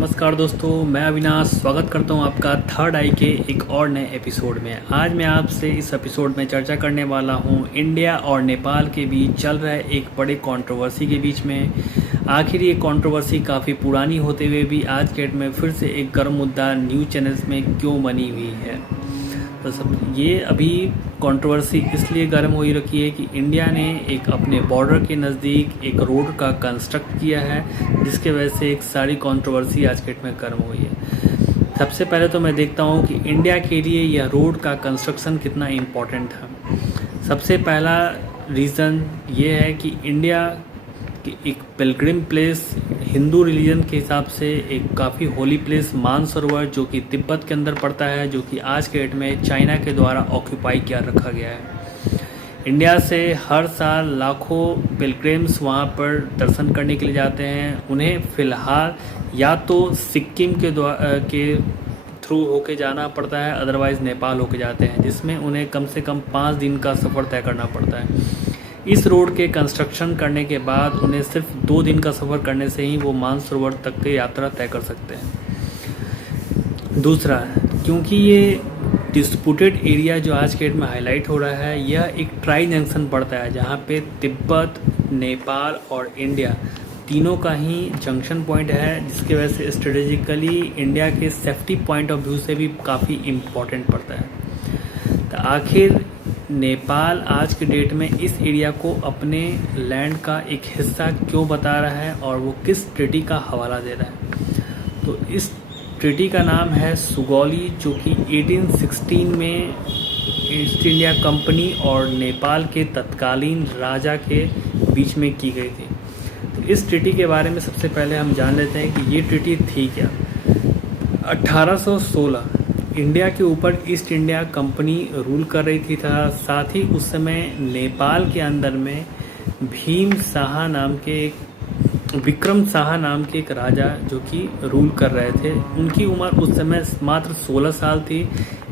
नमस्कार दोस्तों, मैं अविनाश स्वागत करता हूं आपका थर्ड आई के एक और नए एपिसोड में। आज मैं आपसे इस एपिसोड में चर्चा करने वाला हूं इंडिया और नेपाल के बीच चल रहे एक बड़े कंट्रोवर्सी के बीच में। आखिर ये कंट्रोवर्सी काफ़ी पुरानी होते हुए भी आज के डेट में फिर से एक गर्म मुद्दा न्यूज़ चैनल्स में क्यों बनी हुई है। तो सब ये अभी कंट्रोवर्सी इसलिए गर्म हो रखी है कि इंडिया ने एक अपने बॉर्डर के नज़दीक एक रोड का कंस्ट्रक्ट किया है, जिसके वजह से एक सारी कंट्रोवर्सी आज के डेट में गर्म हुई है। सबसे पहले तो मैं देखता हूँ कि इंडिया के लिए यह रोड का कंस्ट्रक्शन कितना इम्पोर्टेंट था। सबसे पहला रीज़न ये है कि इंडिया कि एक पिलग्रिम प्लेस हिंदू रिलीजन के हिसाब से एक काफ़ी होली प्लेस मानसरोवर जो कि तिब्बत के अंदर पड़ता है, जो कि आज के डेट में चाइना के द्वारा ऑक्यूपाई किया रखा गया है। इंडिया से हर साल लाखों पिलग्रिम्स वहाँ पर दर्शन करने के लिए जाते हैं। उन्हें फ़िलहाल या तो सिक्किम के थ्रू होके जाना पड़ता है, अदरवाइज़ नेपाल होके जाते हैं, जिसमें उन्हें कम से कम 5 दिन का सफ़र तय करना पड़ता है। इस रोड के कंस्ट्रक्शन करने के बाद उन्हें सिर्फ 2 दिन का सफ़र करने से ही वो मानसरोवर तक की यात्रा तय कर सकते हैं। दूसरा, क्योंकि ये डिस्प्यूटेड एरिया जो आज के डेट में हाईलाइट हो रहा है, यह एक ट्राई जंक्शन पड़ता है, जहाँ पे तिब्बत, नेपाल और इंडिया तीनों का ही जंक्शन पॉइंट है, जिसकी वजह से स्ट्रेटेजिकली इंडिया के सेफ्टी पॉइंट ऑफ व्यू से भी काफ़ी इम्पोर्टेंट पड़ता है। तो आखिर नेपाल आज के डेट में इस एरिया को अपने लैंड का एक हिस्सा क्यों बता रहा है और वो किस ट्रीटी का हवाला दे रहा है? तो इस ट्रीटी का नाम है सुगौली, जो कि 1816 में ईस्ट इंडिया कंपनी और नेपाल के तत्कालीन राजा के बीच में की गई थी। तो इस ट्रीटी के बारे में सबसे पहले हम जान लेते हैं कि ये ट्रीटी थी क्या। 1816 इंडिया के ऊपर ईस्ट इंडिया कंपनी रूल कर रही थी था। साथ ही उस समय नेपाल के अंदर में विक्रम शाह नाम के एक राजा जो कि रूल कर रहे थे। उनकी उम्र उस समय मात्र 16 साल थी,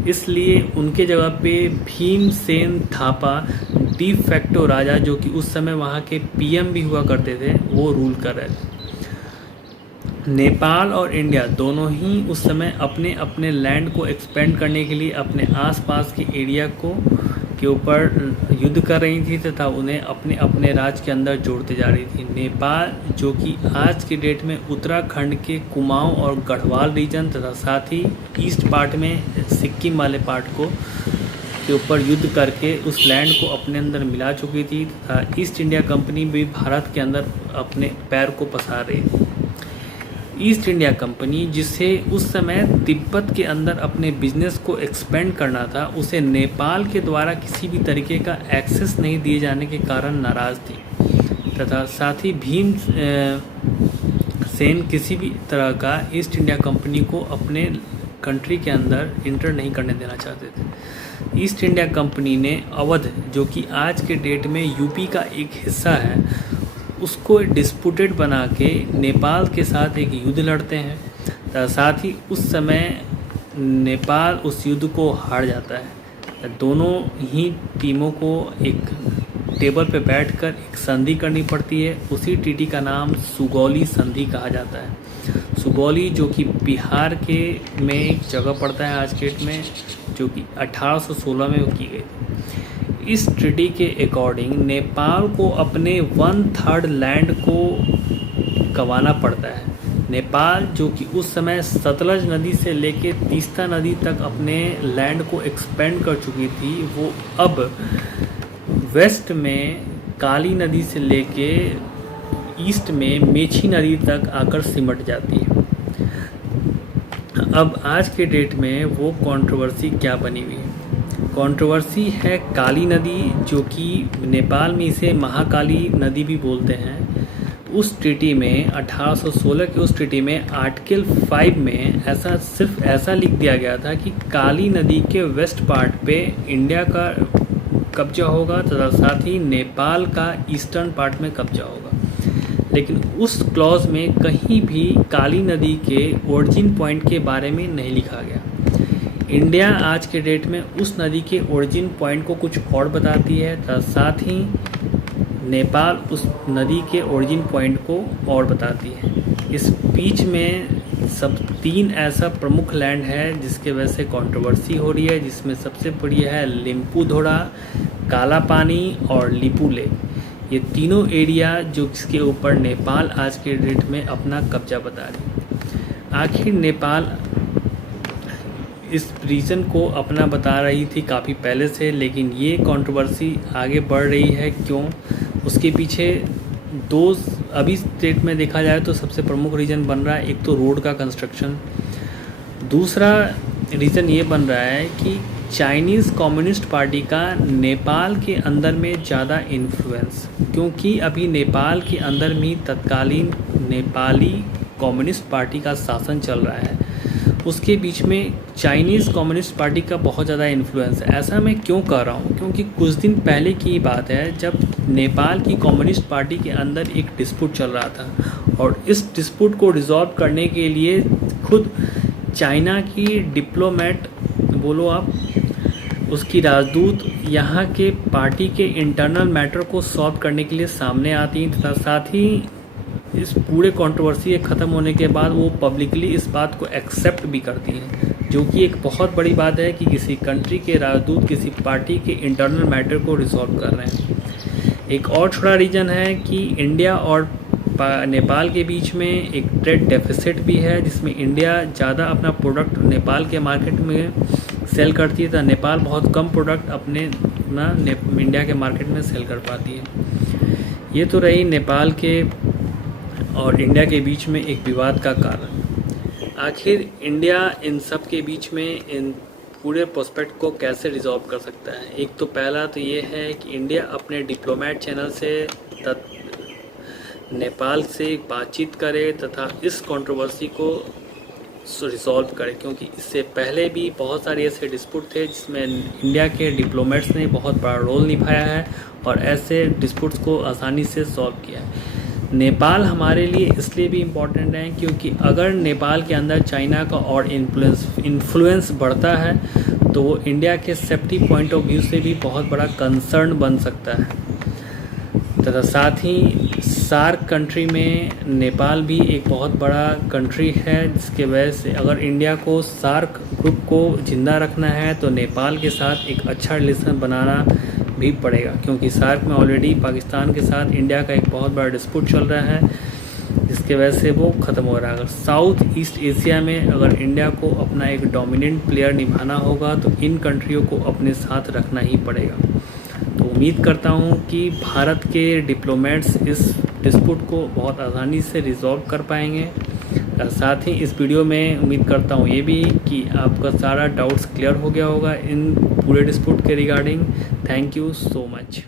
इसलिए उनके जगह पे भीमसेन थापा डी फैक्टो राजा, जो कि उस समय वहाँ के पीएम भी हुआ करते थे, वो रूल कर रहे थे। नेपाल और इंडिया दोनों ही उस समय अपने अपने लैंड को एक्सपेंड करने के लिए अपने आसपास के एरिया के ऊपर युद्ध कर रही थी तथा उन्हें अपने अपने राज्य के अंदर जोड़ते जा रही थी। नेपाल, जो कि आज के डेट में उत्तराखंड के कुमाऊं और गढ़वाल रीजन तथा साथ ही ईस्ट पार्ट में सिक्किम वाले पार्ट के ऊपर युद्ध करके उस लैंड को अपने अंदर मिला चुकी थी तथा ईस्ट इंडिया कंपनी भी भारत के अंदर अपने पैर को पसार रही थी। ईस्ट इंडिया कंपनी, जिसे उस समय तिब्बत के अंदर अपने बिजनेस को एक्सपेंड करना था, उसे नेपाल के द्वारा किसी भी तरीके का एक्सेस नहीं दिए जाने के कारण नाराज़ थी तथा साथ ही भीम सेन किसी भी तरह का ईस्ट इंडिया कंपनी को अपने कंट्री के अंदर इंटर नहीं करने देना चाहते थे। ईस्ट इंडिया कंपनी ने अवध, जो कि आज के डेट में यूपी का एक हिस्सा है, उसको डिस्प्यूटेड बना के नेपाल के साथ एक युद्ध लड़ते हैं। साथ ही उस समय नेपाल उस युद्ध को हार जाता है। दोनों ही टीमों को एक टेबल पे बैठकर एक संधि करनी पड़ती है। उसी ट्रीटी का नाम सुगौली संधि कहा जाता है। सुगौली, जो कि बिहार में एक जगह पड़ता है आज के डेट में, जो कि 1816 में वो की गई थी। इस ट्रीटी के अकॉर्डिंग नेपाल को अपने 1/3 लैंड को गंवाना पड़ता है। नेपाल, जो कि उस समय सतलज नदी से लेके तीस्ता नदी तक अपने लैंड को एक्सपेंड कर चुकी थी, वो अब वेस्ट में काली नदी से लेके ईस्ट में मेची नदी तक आकर सिमट जाती है। अब आज के डेट में वो कंट्रोवर्सी क्या बनी हुई है? कंट्रोवर्सी है काली नदी, जो कि नेपाल में इसे महाकाली नदी भी बोलते हैं। उस ट्रीटी में 1816 के उस ट्रीटी में आर्टिकल 5 में सिर्फ ऐसा लिख दिया गया था कि काली नदी के वेस्ट पार्ट पे इंडिया का कब्जा होगा तथा साथ ही नेपाल का ईस्टर्न पार्ट में कब्जा होगा। लेकिन उस क्लॉज में कहीं भी काली नदी के ओरिजिन पॉइंट के बारे में नहीं लिखा गया। इंडिया आज के डेट में उस नदी के ओरिजिन पॉइंट को कुछ और बताती है तथा साथ ही नेपाल उस नदी के ओरिजिन पॉइंट को और बताती है। इस बीच में सब 3 ऐसा प्रमुख लैंड है जिसके वजह से कंट्रोवर्सी हो रही है, जिसमें सबसे बड़ी है लिम्पुधोड़ा, काला पानी और लिपुलेख। ये तीनों एरिया जो जिसके ऊपर नेपाल आज के डेट में अपना कब्जा बता रही है। आखिर नेपाल इस रीजन को अपना बता रही थी काफ़ी पहले से, लेकिन ये कंट्रोवर्सी आगे बढ़ रही है। क्यों? उसके पीछे दो अभी स्टेट में देखा जाए तो सबसे प्रमुख रीज़न बन रहा है, एक तो रोड का कंस्ट्रक्शन, दूसरा रीज़न ये बन रहा है कि चाइनीज़ कम्युनिस्ट पार्टी का नेपाल के अंदर में ज़्यादा इन्फ्लुएंस, क्योंकि अभी नेपाल के अंदर में तत्कालीन नेपाली कम्युनिस्ट पार्टी का शासन चल रहा है। उसके बीच में चाइनीज़ कम्युनिस्ट पार्टी का बहुत ज़्यादा इन्फ्लुएंस है। ऐसा मैं क्यों कह रहा हूँ? क्योंकि कुछ दिन पहले की बात है जब नेपाल की कम्युनिस्ट पार्टी के अंदर एक डिस्प्यूट चल रहा था, और इस डिस्प्यूट को रिजॉल्व करने के लिए खुद चाइना की डिप्लोमेट बोलो आप, उसकी राजदूत यहाँ के पार्टी के इंटरनल मैटर को सॉल्व करने के लिए सामने आती हैं, तथा साथ ही इस पूरे कंट्रोवर्सी के ख़त्म होने के बाद वो पब्लिकली इस बात को एक्सेप्ट भी करती हैं, जो कि एक बहुत बड़ी बात है कि किसी कंट्री के राजदूत किसी पार्टी के इंटरनल मैटर को रिजॉल्व कर रहे हैं। एक और छोटा रीज़न है कि इंडिया और नेपाल के बीच में एक ट्रेड डेफिसिट भी है, जिसमें इंडिया ज़्यादा अपना प्रोडक्ट नेपाल के मार्केट में सेल करती है, तो नेपाल बहुत कम प्रोडक्ट अपने इंडिया के मार्केट में सेल कर पाती है। ये तो रही नेपाल के और इंडिया के बीच में एक विवाद का कारण। आखिर इंडिया इन सब के बीच में इन पूरे प्रोस्पेक्ट को कैसे रिजॉल्व कर सकता है? एक तो पहला तो ये है कि इंडिया अपने डिप्लोमेट चैनल से नेपाल से बातचीत करे तथा इस कंट्रोवर्सी को रिजॉल्व करे, क्योंकि इससे पहले भी बहुत सारे ऐसे डिस्प्यूट थे जिसमें इंडिया के डिप्लोमेट्स ने बहुत बड़ा रोल निभाया है और ऐसे डिस्प्यूट्स को आसानी से सॉल्व किया है। नेपाल हमारे लिए इसलिए भी इम्पोर्टेंट है क्योंकि अगर नेपाल के अंदर चाइना का और इन्फ्लुएंस बढ़ता है तो वो इंडिया के सेफ्टी पॉइंट ऑफ व्यू से भी बहुत बड़ा कंसर्न बन सकता है। तथा साथ ही सार्क कंट्री में नेपाल भी एक बहुत बड़ा कंट्री है, जिसके वजह से अगर इंडिया को सार्क ग्रुप को जिंदा रखना है तो नेपाल के साथ एक अच्छा रिलेशन बनाना भी पड़ेगा, क्योंकि सार्क में ऑलरेडी पाकिस्तान के साथ इंडिया का एक बहुत बड़ा डिस्प्यूट चल रहा है, जिसके वजह से वो ख़त्म हो रहा है। अगर साउथ ईस्ट एशिया में अगर इंडिया को अपना एक डोमिनेंट प्लेयर निभाना होगा तो इन कंट्रियों को अपने साथ रखना ही पड़ेगा। तो उम्मीद करता हूँ कि भारत के डिप्लोमेट्स इस डिस्प्यूट को बहुत आसानी से रिजॉल्व कर पाएंगे। साथ ही इस वीडियो में उम्मीद करता हूँ ये भी कि आपका सारा डाउट्स क्लियर हो गया होगा इन पूरे डिस्प्यूट के regarding. Thank you so much.